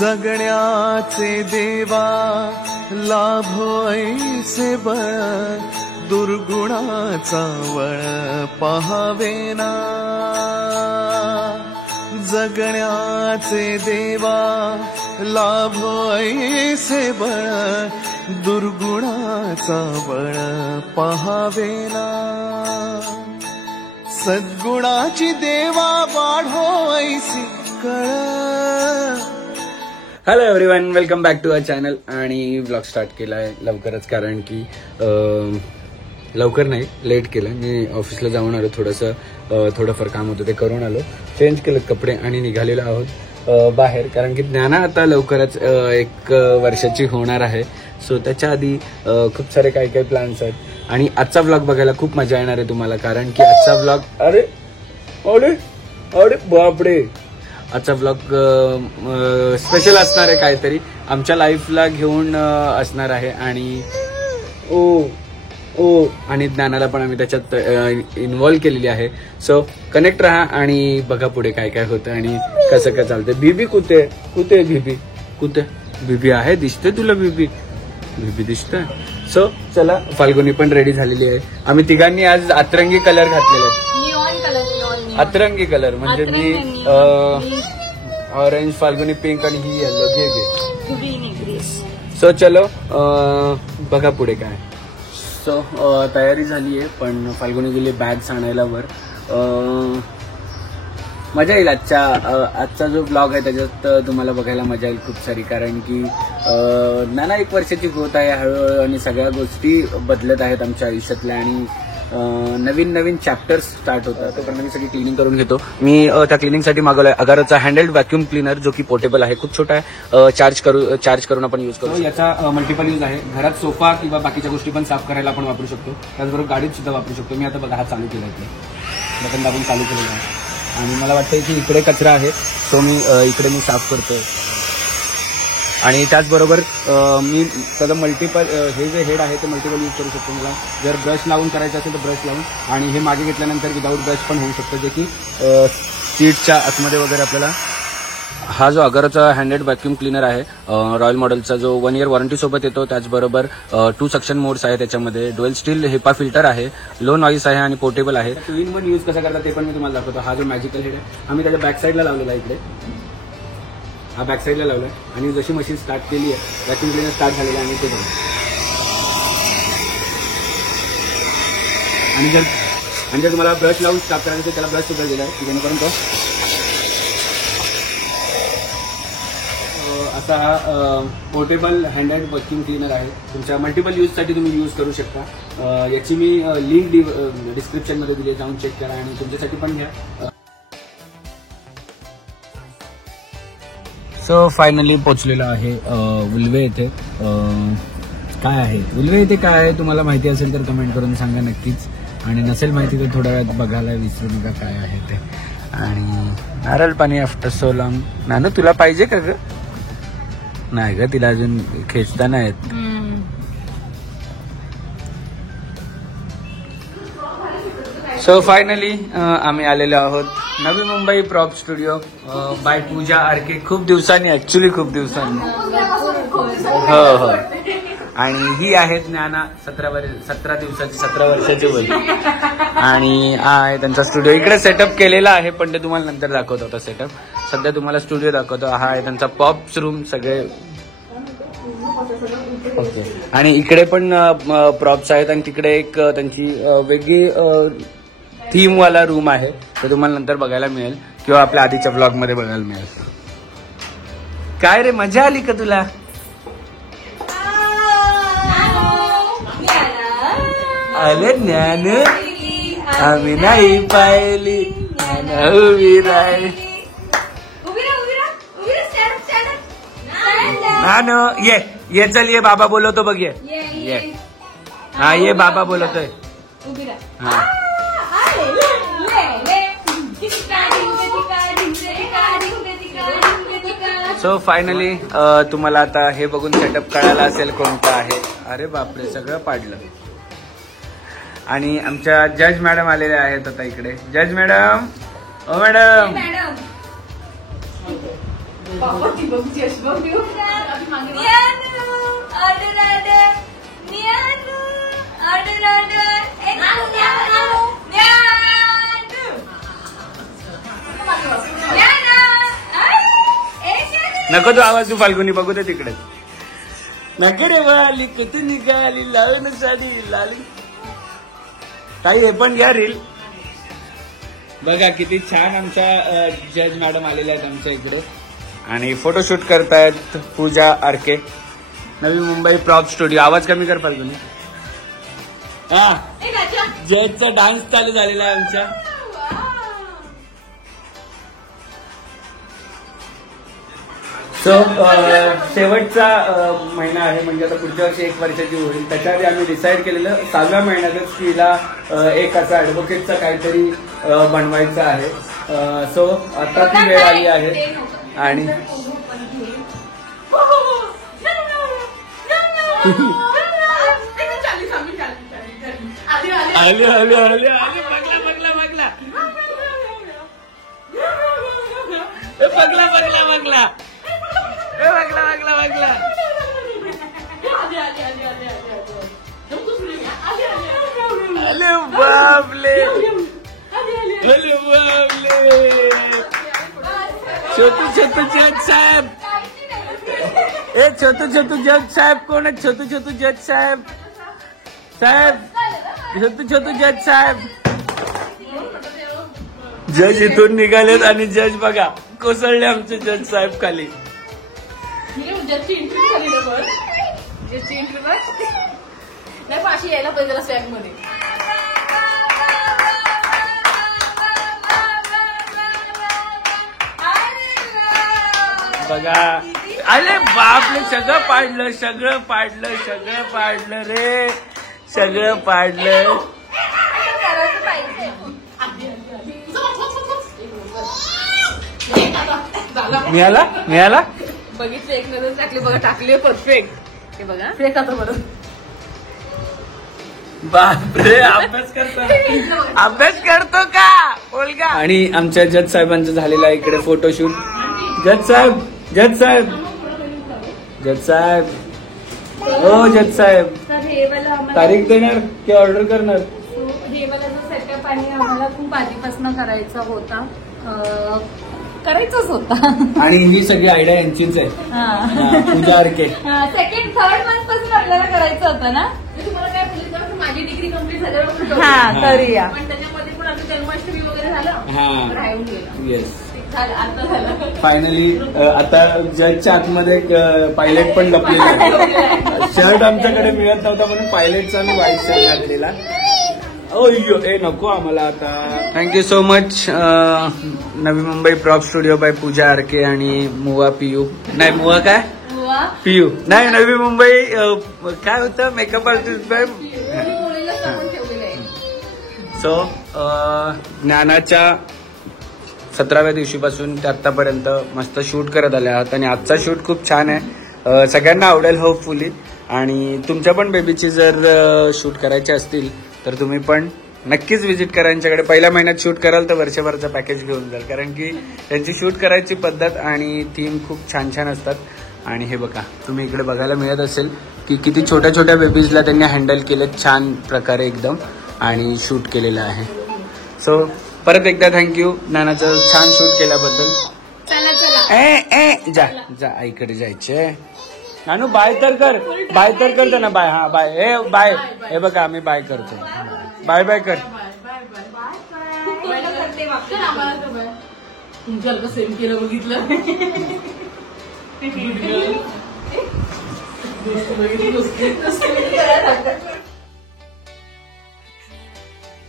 जगण्याचे देवा लाभो ऐसे बळ दुर्गुणाचा वळ पहावेना जगण्याचे देवा लाभो ऐसे बळ दुर्गुणाचा बळ पहावेना सद्गुणाची देवा वाढो ऐसी कळ. Hello everyone, welcome back to our channel. आणि व्लॉग स्टार्ट केलाय लवकरच, कारण की लवकर नाही, लेट केलं. मी ऑफिसला जाऊन आलो, थोडंफार काम होतं ते करून आलो, चेंज केलेत कपडे आणि निघालेलो आहोत बाहेर. कारण की ज्ञाना आता लवकरच 1 वर्षाची होणार आहे. सो त्याच्या आधी खूप सारे काही प्लॅन्स आहेत आणि आजचा व्लॉग बघायला खूप मजा येणार आहे तुम्हाला. कारण की आजचा व्लॉग अरे बापरे, आजचा व्लॉग स्पेशल असणार आहे, काहीतरी आमच्या लाईफला घेऊन असणार आहे. आणि आणि ज्ञानाला पण आम्ही त्याच्यात इन्व्हॉल्व केलेली आहे. सो कनेक्ट राहा आणि बघा पुढे काय काय होतं आणि कसं काय चालतंय. बीबी कुठे बीबी आहे, दिसते तुला बीबी दिसतंय. सो चला, फाल्गुनी पण रेडी झालेली आहे. आम्ही तिघांनी आज अतरंगी कलर घातलेले आहेत. अतरंगी कलर म्हणजे मी ऑरेंज, फाल्गुनी पिंक आणि ही येलो. घे. सो चलो बघा पुढे काय. सो तयारी झाली आहे, पण फाल्गुनी गेली बॅग्स आणायला वर. मजा येईल. आजचा जो ब्लॉग आहे त्याच्यात तुम्हाला बघायला मजा येईल खूप सारी. कारण की नाना 1 वर्षाची होत आहे हळूहळू आणि सगळ्या गोष्टी बदलत आहेत आमच्या आयुष्यातल्या आणि नवीन चॅप्टर्स स्टार्ट होतात. तोपर्यंत मी सगळी क्लिनिंग करून घेतो. मी त्या क्लिनिंगसाठी मागवलाय अगारोचा हँडल्ड व्हॅक्यूम क्लीनर, जो की पोर्टेबल आहे, खूप छोटा आहे, चार्ज करून आपण यूज करू. याचा मल्टिपल यूज आहे. घरात सोफा किंवा बाकीच्या गोष्टी पण साफ करायला आपण वापरू शकतो. त्याचबरोबर गाडीत सुद्धा वापरू शकतो. मी आता बघा हा चालू केला आहे, बटन दाबून चालू केलेला आहे. आणि मला वाटतं की इकडे कचरा आहे, तो मी इकडे साफ करतोय. आणि त्याचबरोबर मी त्याचं मल्टिपल हे जे हेड आहे ते मल्टिपल यूज करू शकतो. मला जर ब्रश लावून करायचं असेल तर ब्रश लावून, आणि हे मागे घेतल्यानंतर विदाऊट ब्रश पण होऊ शकतं, जे की सीटच्या आतमध्ये वगैरे आपल्याला. हा जो अगारोचा हँडेड व्हॅक्यूम क्लीनर आहे रॉयल मॉडेलचा, जो 1 इयर वॉरंटी सोबत येतो. त्याचबरोबर 2 सक्शन मोड्स आहे त्याच्यामध्ये. डुएल स्टील हेपा फिल्टर आहे, लो नॉईस आहे आणि पोर्टेबल आहे. 2-in-1 यूज कसा करतात ते पण मी तुम्हाला दाखवतो. हा जो मॅजिकल हेड आहे आम्ही त्याच्या बॅक साईडला लावलेला आहे. इकडे हा बॅक साईडला लावलाय आणि जशी मशीन स्टार्ट केली आहे, व्हॅक्यूम क्लीनर स्टार्ट झालेलं आहे. आणि ते बघा, आणि जर तुम्हाला ब्रश लावून स्टार्ट करायचं तर त्याला ब्रश सुद्धा दिला आहे, जेणेकरून तो असा हा पोर्टेबल हँडेड व्हॅक्यूम क्लीनर आहे. तुमच्या मल्टिपल यूजसाठी तुम्ही यूज करू शकता. याची मी लिंक डिस्क्रिप्शनमध्ये दिली, जाऊन चेक करा आणि तुमच्यासाठी पण घ्या. सो फायनली पोचलेलो आहे उल्वे येथे. काय आहे उल्वे येथे काय आहे तुम्हाला माहिती असेल तर कमेंट करून सांगा नक्कीच, आणि नसेल माहिती तर थोड्या वेळात बघायला विसरू नका काय आहे ते. आणि नारळ पाणी आफ्टर सो लॉंग. नानू तुला पाहिजे का ग? नाही ग, तिला अजून खेचता नाही येत. सो फायनली आम्ही आलेलो आहोत Navi Mumbai prop studio bye पूजा आरके. खूप दिवसांनी, ऍक्च्युली खूप दिवसांनी. हो. आणि ही आहे ज्ञाना, 17 वर्षाची मुलगी. आणि हा आहे त्यांचा स्टुडिओ. इकडे सेटअप केलेला आहे, पण ते तुम्हाला नंतर दाखवतो. होता सेटअप, सध्या तुम्हाला स्टुडिओ दाखवतो. हा आहे त्यांचा पॉप्स रूम सगळे. ओके. आणि इकडे पण प्रॉप्स आहेत आणि तिकडे एक त्यांची वेगळी थीम वाला रूम आहे, ते तुम्हाला नंतर बघायला मिळेल किंवा आपल्या आधीच्या ब्लॉग मध्ये बघायला मिळेल. काय रे, मजा आली का तुला? आले ज्ञान आम्ही नाही पाहिली, उभी राहिली. नानो ये चल, ये बाबा बोलवतो बघ. ये हा, ये बाबा बोलवतोय. हा. सो फायनली तुम्हाला आता हे बघून सेटअप कळायला असेल कोणतं आहे. अरे बापरे, सगळं पाडलं. आणि आमच्या जज मॅडम आलेल्या आहेत आता इकडे. जज मॅडम, ओ मॅडम, नको तो आवाज, तू फाल्गुनी बघू दे तिकडे. नका रे वाली कधी निघाली लावून साडी लाली. काही हे पण घ्या रील. बघा किती छान आमच्या जज मॅडम आलेल्या आहेत आमच्या इकडे आणि फोटोशूट करतायत. पूजा RK, Navi Mumbai prop studio. आवाज कमी कर फाल्गुनी. हा, जजचा डान्स चालू झालेला आहे आमच्या. सो शेवटचा महिना आहे, म्हणजे आता पुढच्या वर्षी 1 वर्षाची होईल. त्याच्याआधी आम्ही डिसाईड केलेलं 6व्या महिन्यातच तिला एक असा ऍडव्होकेटचा काहीतरी बनवायचं आहे. सो आता ती वेळ आली आहे आणि आली आली आली आली. बघला बघला बघला बघला बघला बघला बघला बघला बघला. अरे बापले, अरे बापले. छोटू छोटू जज साहेब, ए छोटू छोटू जज साहेब कोण आहे? छोटू छोटू जज साहेब, साहेब छोटू छोटू जज साहेब. जज इथून निघालेत आणि जज बघा कोसळले आमचे जज साहेब खाली. जजची एंट्री झाली ना, बस जजची एंट्री बस नाही पाशी यायला पाहिजे त्याला स्वॅग मध्ये. बघा, अरे बापले, सगळं पाडलं सगळं पाडलं सगळं पाडलं रे, सगळं पाडलं. मिळाला मिळाला. बघितलं, एक नजर टाकली बघा, टाकली परफेक्ट. हे बघा फेक आता बरं. बापरे, अभ्यास करतो, अभ्यास करतो का बोलगा. आणि आमच्या जज साहेबांचं झालेलं आहे इकडे फोटोशूट. जज साहेब, जज साहेब, जज साहेब, हो जज साहेब, तारीख देणार की ऑर्डर करणार? हे मला जो सेटअप आहे आम्हाला खूप आधीपासून करायचा होता, करायचाच होता. आणि ही सगळी आयडिया यांचीच आहे, पूजा आरके. सेकंड थर्ड मंथ पासून आपल्याला करायचं होतं ना. तुम्हाला काय बोलली, माझी डिग्री कम्प्लीट झाल्यावर करूया, पण त्याच्यामध्ये पण आता जन्माष्टमी वगैरे झालं, राहून गेलं. येस, आता झालं फायनली. आता जजच्या आतमध्ये पायलट पण लपलेला आहे. शर्ट आमच्याकडे मिळत नव्हता म्हणून पायलटचा आणि व्हाईट शर्ट घातलेला. ओयो, ए नको आम्हाला आता. Thank you so much Navi Mumbai prop studio bye पूजा आरके आणि मुवा पियू, नाही मुवा काय पियू नाही, नवी मुंबई काय होतं मेकअप आर्टिस्ट बाय. सो ज्ञानाच्या 17व्या दिवशीपासून ते आतापर्यंत मस्त शूट करत आले आहात आणि आजचा शूट खूप छान आहे, सगळ्यांना आवडेल होपफुली. आणि तुमच्या पण बेबीची जर शूट करायचे असतील तर तुम्ही पण नक्कीच व्हिजिट करा यांच्याकडे. पहिल्या महिन्यात शूट कराल तर वर्षभराचं पॅकेज घेऊन जाल, कारण की त्यांची शूट करायची पद्धत आणि थीम खूप छान छान असतात. आणि हे बघा, तुम्ही इकडे बघायला मिळत असेल की किती छोट्या छोट्या बेबीजला त्यांनी हँडल केलं छान प्रकारे एकदम आणि शूट केलेलं आहे. सो परत एकदा थँक्यू नानाचं छान शूट केल्याबद्दल. चला चला, ए जा जा, आईकडे जायचे. नानू बाय तर कर, बाय तर करतो ना, बाय. हा बाय, हे बाय, हे बघा आम्ही बाय करतो. बाय बाय कर. तुमच्या सेम केलं बघितलं.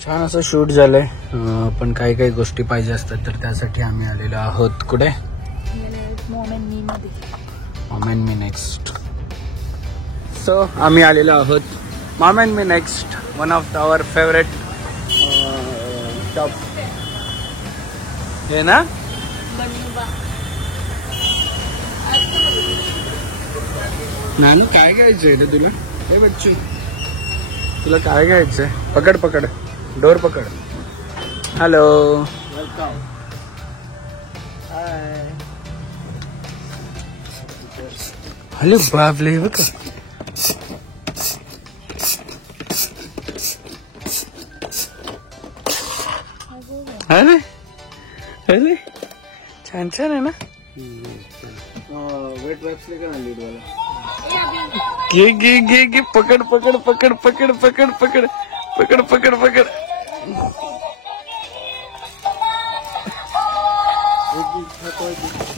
छान असं शूट झालंय, पण काही काही गोष्टी पाहिजे असतात तर त्यासाठी आम्ही आलेलो आहोत. कुठे? Mom and me next. सो आम्ही आलेलो आहोत mom and me next, one of our favourite shop. हे ना, नानू काय घ्यायचंय रे तुला? हे बच्चू, तुला काय घ्यायचंय? पकड पकड, डोर पकड. Hello, welcome. हाय. अरे बापले बघ अरे अरे छान छान आहे ना वेट वॅक्सले का लीड वाला घे घे घे घे पकड पकड पकड पकड पकड पकड पकड पकड पकड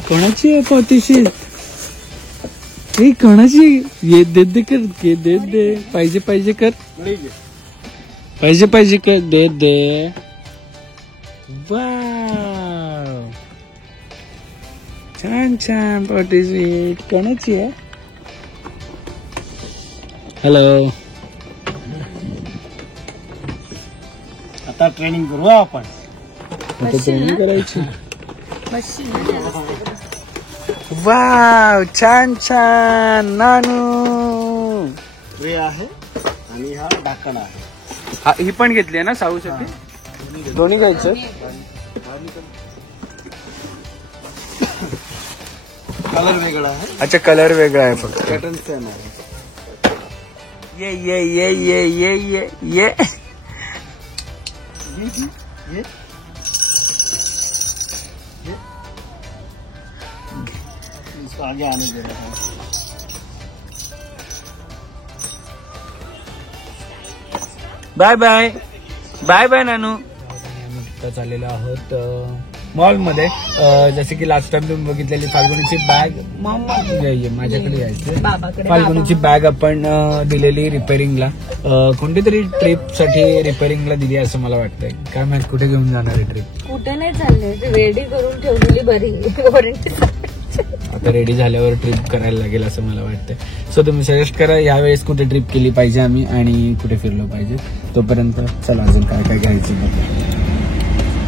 कोणाची आहे पातीशी हे कोणाची ये दे दे कर घे दे दे पाहिजे पाहिजे कर पाहिजे पाहिजे कर दे दे वाव छान छान पातीशी कोणाची आहे हॅलो आता ट्रेनिंग करू आपण आता ट्रेनिंग करायची वाव छान छान नानू ट्रे आहे आणि हा ढाकण आहे ही पण घेतली आहे ना साऊसाठी दोन्ही घ्यायचं कलर वेगळा आहे अच्छा कलर वेगळा आहे फक्त पॅटर्न सेम आहे ये ये ये ये ये ये ये ये इसको आगे आने दे रहा है बाय बाय बाय बाय नानू चाललेलो आहोत मॉल मध्ये जसे की लास्ट टाइम तुम्ही बघितलेली फाल्गुनीची बॅग माझ्याकडे यायचं फाल्गुनीची बॅग आपण दिलेली रिपेअरिंगला कोणती तरी ट्रिप साठी रिपेअरिंगला दिली असं मला वाटतंय काय माहित कुठे घेऊन जाणार आहे ट्रिप कुठे नाही चालले रेडी करून ठेवलेली बरी वॉरंटी आता रेडी झाल्यावर ट्रिप करायला लागेल असं मला वाटतंय सो तुम्ही सजेस्ट करा यावेळेस कुठे ट्रिप केली पाहिजे आम्ही आणि कुठे फिरलो पाहिजे तोपर्यंत चला अजून काय काय घ्यायचं बघा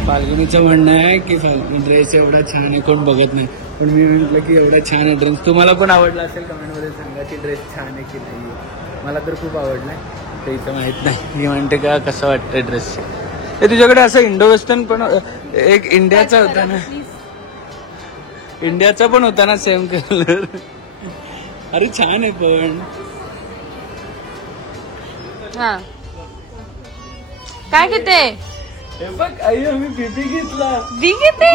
फाल्गुनीचं म्हणणं आहे की ड्रेस एवढा छान आहे कोण बघत नाही पण मी म्हटलं की एवढा छान आहे ड्रेस तुम्हाला पण आवडला असेल कमेंटमध्ये सांगा की ड्रेस छान आहे की नाही मला तर खूप आवडलाय ते इथं माहित नाही मी म्हणते का कसं वाटतंय ड्रेस ते तुझ्याकडे असं इंडो वेस्टर्न पण एक इंडियाचा होता ना इंडियाचा पण होता ना सेम कलर अरे छान आहे पण काय घेते बघ आई आम्ही बीबी घेतला बी घेते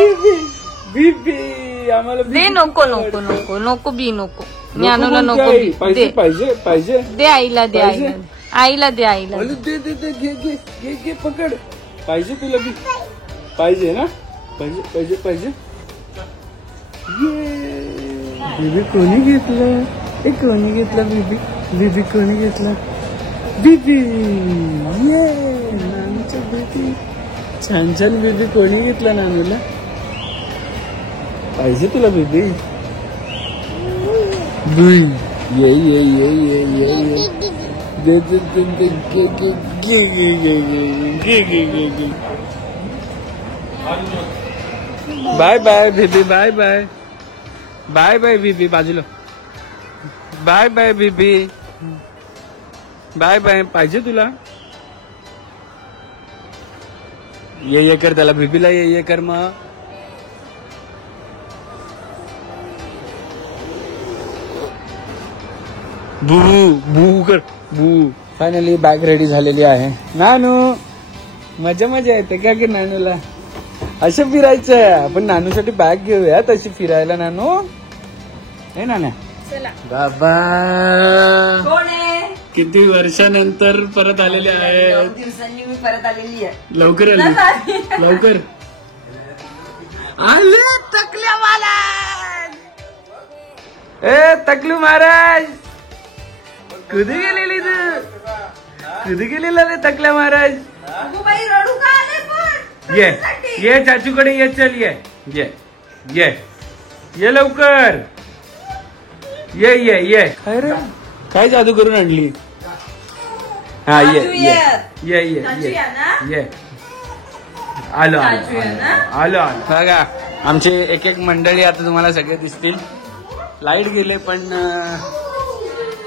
बीबी आम्हाला दे नको नको नको नको बी नको ज्ञानूला नको बी पाहिजे पाहिजे पाहिजे दे आईला दे आईला आईला दे आईला दे दे दे घे घे घे घे पकड पाहिजे तुला बी पाहिजे ना पाहिजे पाहिजे पाहिजे बीबी कोणी घेतलं हे कोणी घेतलं बीबी बीबी कोणी घेतलं बीबी ये नानूच्या बीबी छान छान बीबी कोणी घेतलं नानूला पाहिजे तुला बीबी ये ये ये ये ये ये दे दे दे दे गे गे गे गे गे गे गे गे बाय बाय बीबी बाय बाय बाय बाय बीबी बाजूला बाय बाय बीबी बाय बाय पाहिजे तुला ये कर त्याला बीबीला ये कर मग बू बू कर बू फायनली बॅग रेडी झालेली आहे नानू मजा मजा येते का की नानूला असं फिरायचं आपण नानूसाठी बॅग घेऊया तशी फिरायला नानू हे नाना बाबा किती वर्षानंतर परत आलेले आहे दिवसांनी मी परत आलेली आहे लवकर आली लवकर आले तकल्या महाराज ए तकलू महाराज कधी गेलेली तू कधी गेलेला रे तकल्या महाराज रडू का आले पण ये चाचूकडे ये चल ये ये ये ये लवकर ये ये ये अरे काय जादू करून आणली हा ये ये ये ये ये आलो आलो आलो बघा आमची एक एक मंडळी आता तुम्हाला सगळे दिसतील लाईट गेले पण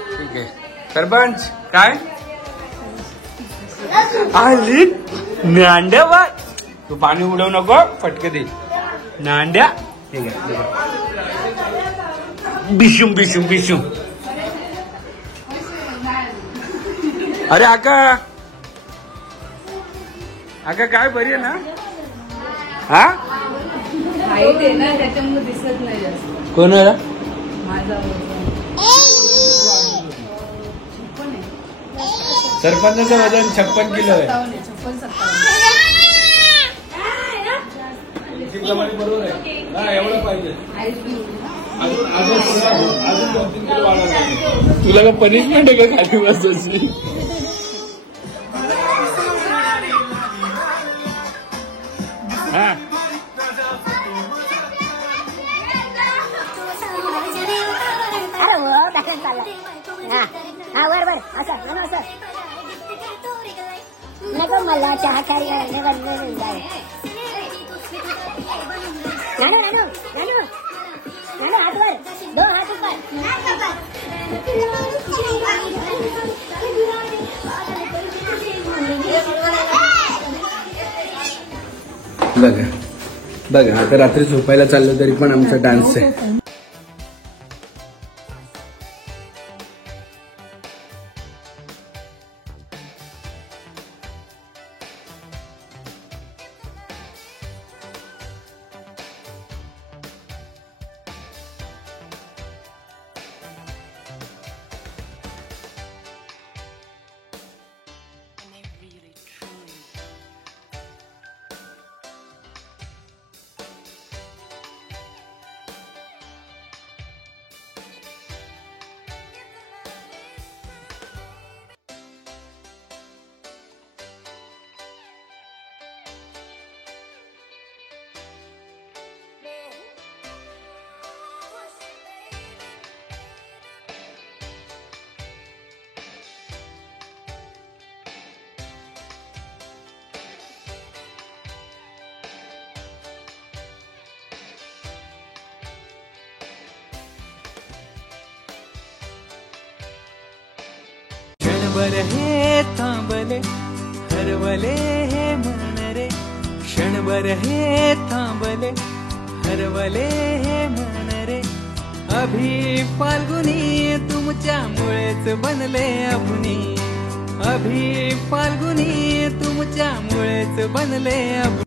ठीक आहे सरपंच काय आली नांड्या बा तू पाणी उडवू नको फटके दे नांड्या ठीक आहे बिशुम बिशुम बिशुम. अरे आका आका काय बरी आहे ना? हा हाईट आहे ना त्याच्यामुळे दिसत नाही जास्त. कोण आहे? माझा सरपंचाचं वजन 56 किलो आहे. 56-57 बरोबर आहे. एवढं पाहिजे. अजून 2-3 किलो वाढवलं. तुला का पनिशमेंट आहे का खाली बसायची? हा वर असं नको मला चहा खारी नानू हात वर 2 हात ऊपर. बघा बघा आता रात्री झोपायला चाललो तरी पण आमचा डान्स आहे. क्षणभर हे थांबले हरवले हे मन रे. क्षणभर हे थांबले हरवले हे मन रे. अभि फाल्गुनी तुमच्यामुळेच बनले अभुनी. अभि फाल्गुनी तुमच्यामुळेच बनले अभुनी.